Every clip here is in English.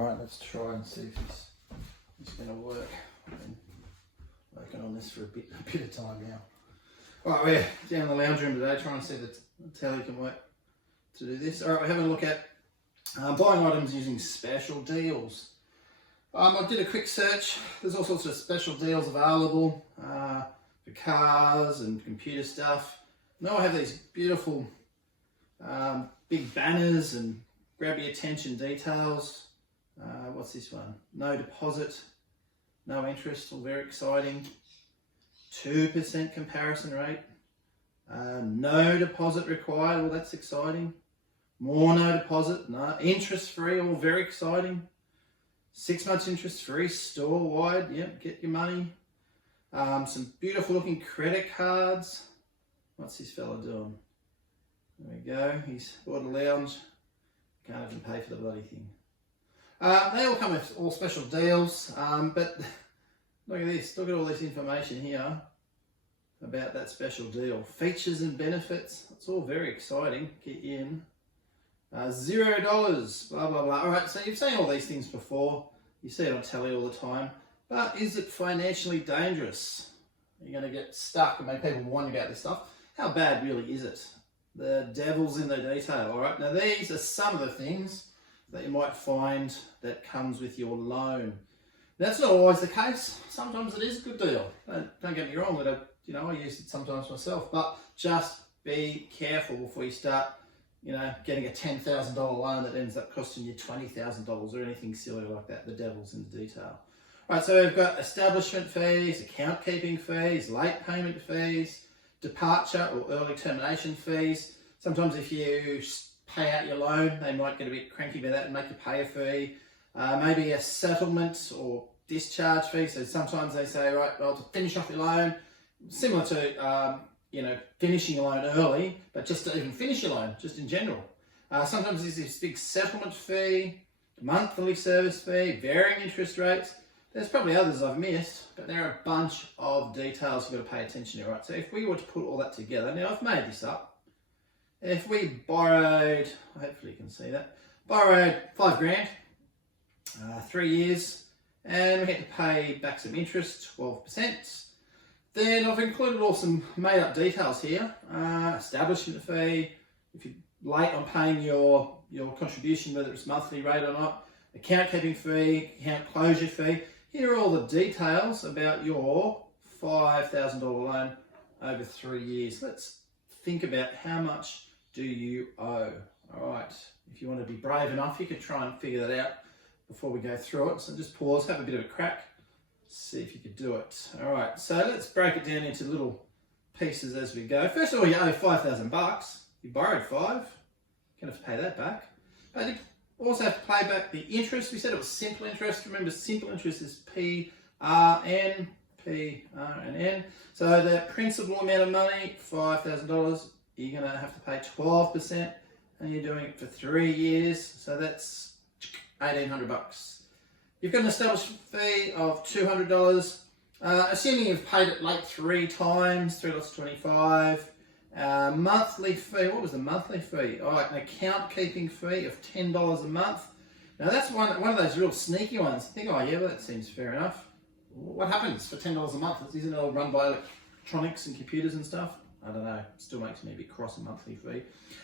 Alright, let's try and see if he's going to work. I've been working on this for a bit of time now. Alright, we're down in the lounge room today trying to see if the telly can work to do this. Alright, we're having a look at buying items using special deals. I did a quick search. There's all sorts of special deals available for cars and computer stuff. Now I have these beautiful big banners and grab your attention details. What's this one? No deposit, no interest, all very exciting. 2% comparison rate. No deposit required, well that's exciting. More no deposit, no interest free, all very exciting. 6 months interest free, store wide, yep, get your money. Some beautiful looking credit cards. What's this fella doing? There we go, he's bought a lounge. Can't even pay for the bloody thing. They all come with all special deals, but look at this, look at all this information here about that special deal. Features and benefits, it's all very exciting. Get in. $0, blah, blah, blah. All right, so you've seen all these things before. You see it on telly all the time. But is it financially dangerous? Are you going to get stuck? I mean, people warn you about this stuff. How bad really is it? The devil's in the detail, all right? Now, these are some of the things that you might find that comes with your loan. That's not always the case. Sometimes it is a good deal. Don't get me wrong, that I use it sometimes myself, but just be careful before you start, getting a $10,000 loan that ends up costing you $20,000 or anything silly like that. The devil's in the detail. All right, so we've got establishment fees, account keeping fees, late payment fees, departure or early termination fees. Sometimes if you pay out your loan, they might get a bit cranky about that and make you pay a fee. Maybe a settlement or discharge fee. So sometimes they say, right, well, to finish off your loan, similar to, finishing your loan early, but just to even finish your loan, just in general. Sometimes there's this big settlement fee, monthly service fee, varying interest rates. There's probably others I've missed, but there are a bunch of details you've got to pay attention to, right? So if we were to put all that together, now I've made this up. If we borrowed, hopefully you can see that, borrowed $5,000, 3 years, and we had to pay back some interest, 12%. Then I've included all some made up details here. Establishment fee, if you're late on paying your contribution, whether it's monthly rate or not, account keeping fee, account closure fee. Here are all the details about your $5,000 loan over 3 years. Let's think about how much do you owe. All right, if you want to be brave enough, you could try and figure that out before we go through it. So just pause, have a bit of a crack, see if you could do it. All right, so let's break it down into little pieces as we go. First of all, you owe $5,000. You borrowed $5,000, you're gonna have to pay that back. But you also have to pay back the interest. We said it was simple interest. Remember, simple interest is PRN. So the principal amount of money, $5,000, you're gonna have to pay 12%, and you're doing it for 3 years. So that's $1,800. You've got an establishment fee of $200. Assuming you've paid it late 3 times, 3 lots of 25. Monthly fee, what was the monthly fee? Oh, an account keeping fee of $10 a month. Now that's one of those real sneaky ones. You think, oh yeah, well, that seems fair enough. What happens for $10 a month? Isn't it all run by electronics and computers and stuff? I don't know, still makes me a bit cross, a monthly fee.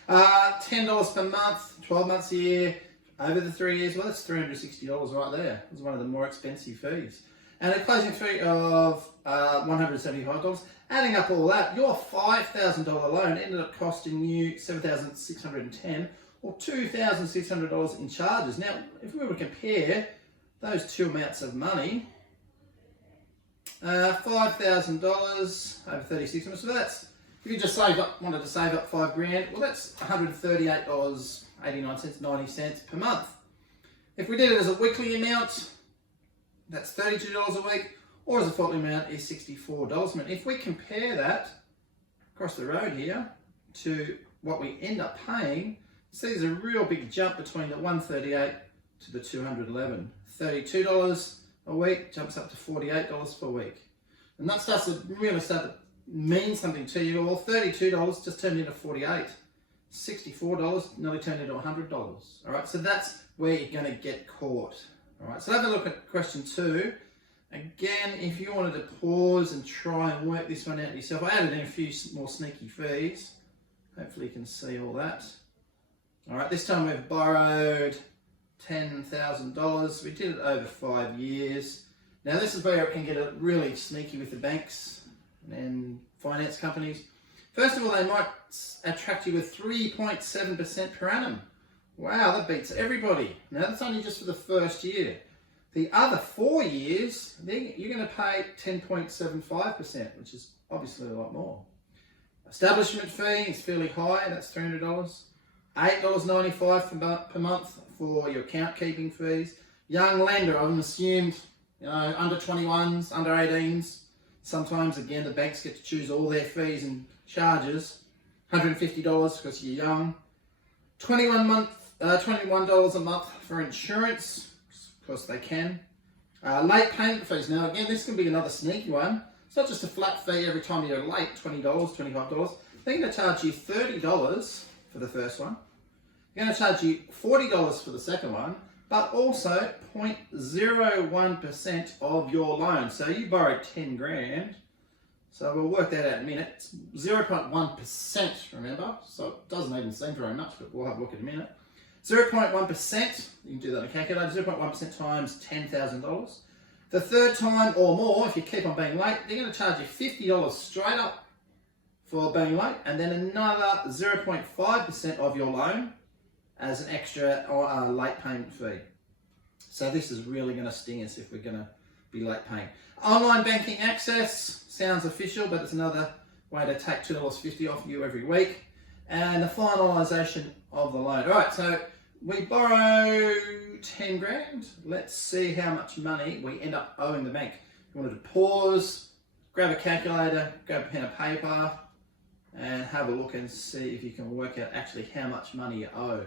$10 per month, 12 months a year, over the 3 years, well that's $360 right there. It's one of the more expensive fees. And a closing fee of $175. Adding up all that, your $5,000 loan ended up costing you $7,610 or $2,600 in charges. Now, if we were to compare those two amounts of money, $5,000 over 36 months, so that's, if you just wanted to save up $5,000, well that's $138.89, 90 cents per month. If we did it as a weekly amount, that's $32 a week, or as a monthly amount is $64 a month. If we compare that across the road here to what we end up paying, see there's a real big jump between the $138 to the $211. $32 a week jumps up to $48 per week. And that starts to really mean something to you. Well, $32 just turned into $48. $64, nearly turned into $100. All right, so that's where you're going to get caught. All right, so have a look at question 2. Again, if you wanted to pause and try and work this one out yourself, I added in a few more sneaky fees. Hopefully you can see all that. All right, this time we've borrowed $10,000. We did it over 5 years. Now this is where it can get really sneaky with the banks and finance companies. First of all, they might attract you with 3.7% per annum. Wow, that beats everybody. Now that's only just for the first year. The other 4 years, you're going to pay 10.75%, which is obviously a lot more. Establishment fee is fairly high, that's $300. $8.95 per month for your account keeping fees. Young lender, I've assumed, under 21s, under 18s. Sometimes, again, the banks get to choose all their fees and charges. $150 because you're young. $21 a month for insurance, because they can. Late payment fees. Now, again, this can be another sneaky one. It's not just a flat fee every time you're late, $20, $25. They're going to charge you $30 for the first one. They're going to charge you $40 for the second one, but also 0.01% of your loan. So you borrowed 10 grand. So we'll work that out in a minute. It's 0.1%, remember? So it doesn't even seem very much, but we'll have a look in a minute. 0.1%, you can do that on a calculator, 0.1% times $10,000. The third time or more, if you keep on being late, they're going to charge you $50 straight up for being late, and then another 0.5% of your loan as an extra late payment fee. So this is really going to sting us if we're going to be late paying. Online banking access sounds official, but it's another way to take $2.50 off you every week. And the finalisation of the loan. All right, so we borrow 10 grand. Let's see how much money we end up owing the bank. If you wanted to pause, grab a calculator, grab a pen and paper, and have a look and see if you can work out actually how much money you owe.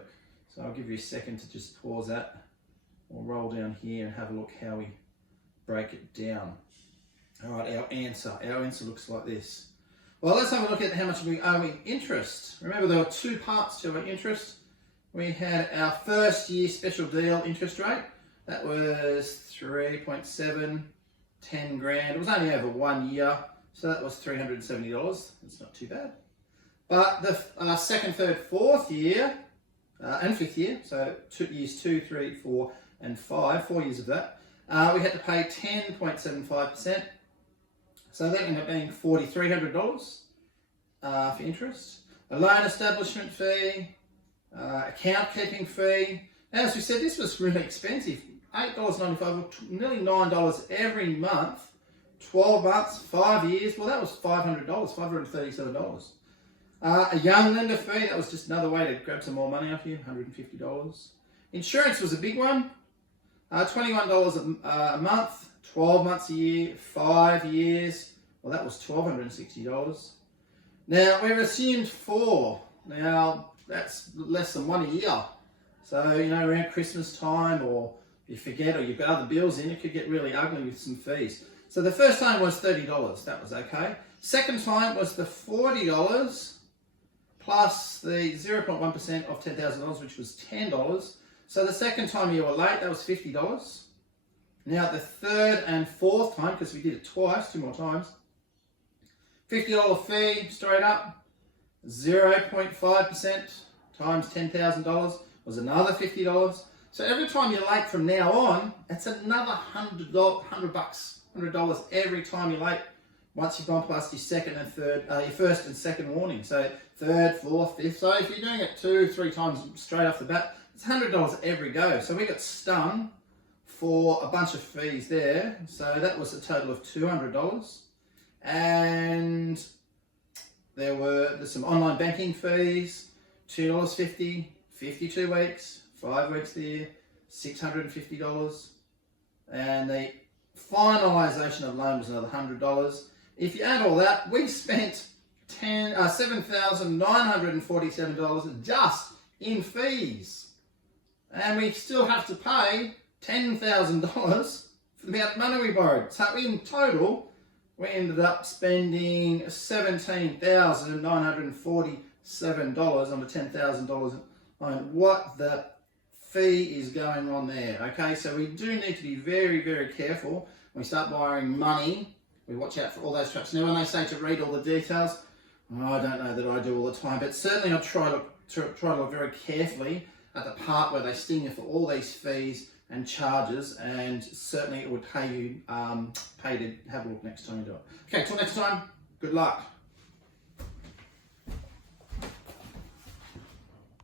So I'll give you a second to just pause that. We'll roll down here and have a look how we break it down. All right, our answer looks like this. Well, let's have a look at how much we owe in interest. Remember, there were 2 parts to our interest. We had our first year special deal interest rate. That was 3.7, 10 grand. It was only over 1 year, so that was $370. That's not too bad. But the second, third, fourth year, and fifth year, so years 2, 3, 4, and 5, 4 years of that, we had to pay 10.75%. So that ended up being $4,300 for interest. A loan establishment fee, account keeping fee. Now, as we said, this was really expensive. $8.95, nearly $9 every month, 12 months, 5 years. Well, that was $500, $537. A young lender fee, that was just another way to grab some more money off you, $150. Insurance was a big one. $21 a month, 12 months a year, 5 years. Well, that was $1,260. Now, we've assumed 4. Now, that's less than 1 a year. So, around Christmas time, or if you forget, or you've got other bills in, it could get really ugly with some fees. So the first time was $30. That was okay. Second time was the $40 plus the 0.1% of $10,000, which was $10. So the second time you were late, that was $50. Now the third and fourth time, because we did it twice, 2 more times, $50 fee straight up, 0.5% times $10,000 was another $50. So every time you're late from now on, it's another $100 every time you're late. Once you've gone past your second and third, your first and second warning. So third, fourth, fifth. So if you're doing it 2, 3 times straight off the bat, it's $100 every go. So we got stung for a bunch of fees there. So that was a total of $200. And there's some online banking fees, $2.50, 52 weeks, 5 weeks a year, $650. And the finalisation of loan was another $100. If you add all that, we spent $7,947 just in fees. And we still have to pay $10,000 for the amount of money we borrowed. So in total, we ended up spending $17,947 $7 on a $10,000 loan. What the fee is going on there? Okay, so we do need to be very, very careful when we start borrowing money. We watch out for all those traps. Now, when they say to read all the details, I don't know that I do all the time, but certainly I try to look very carefully at the part where they sting you for all these fees and charges, and certainly it would pay to have a look next time you do it. Okay, till next time, good luck.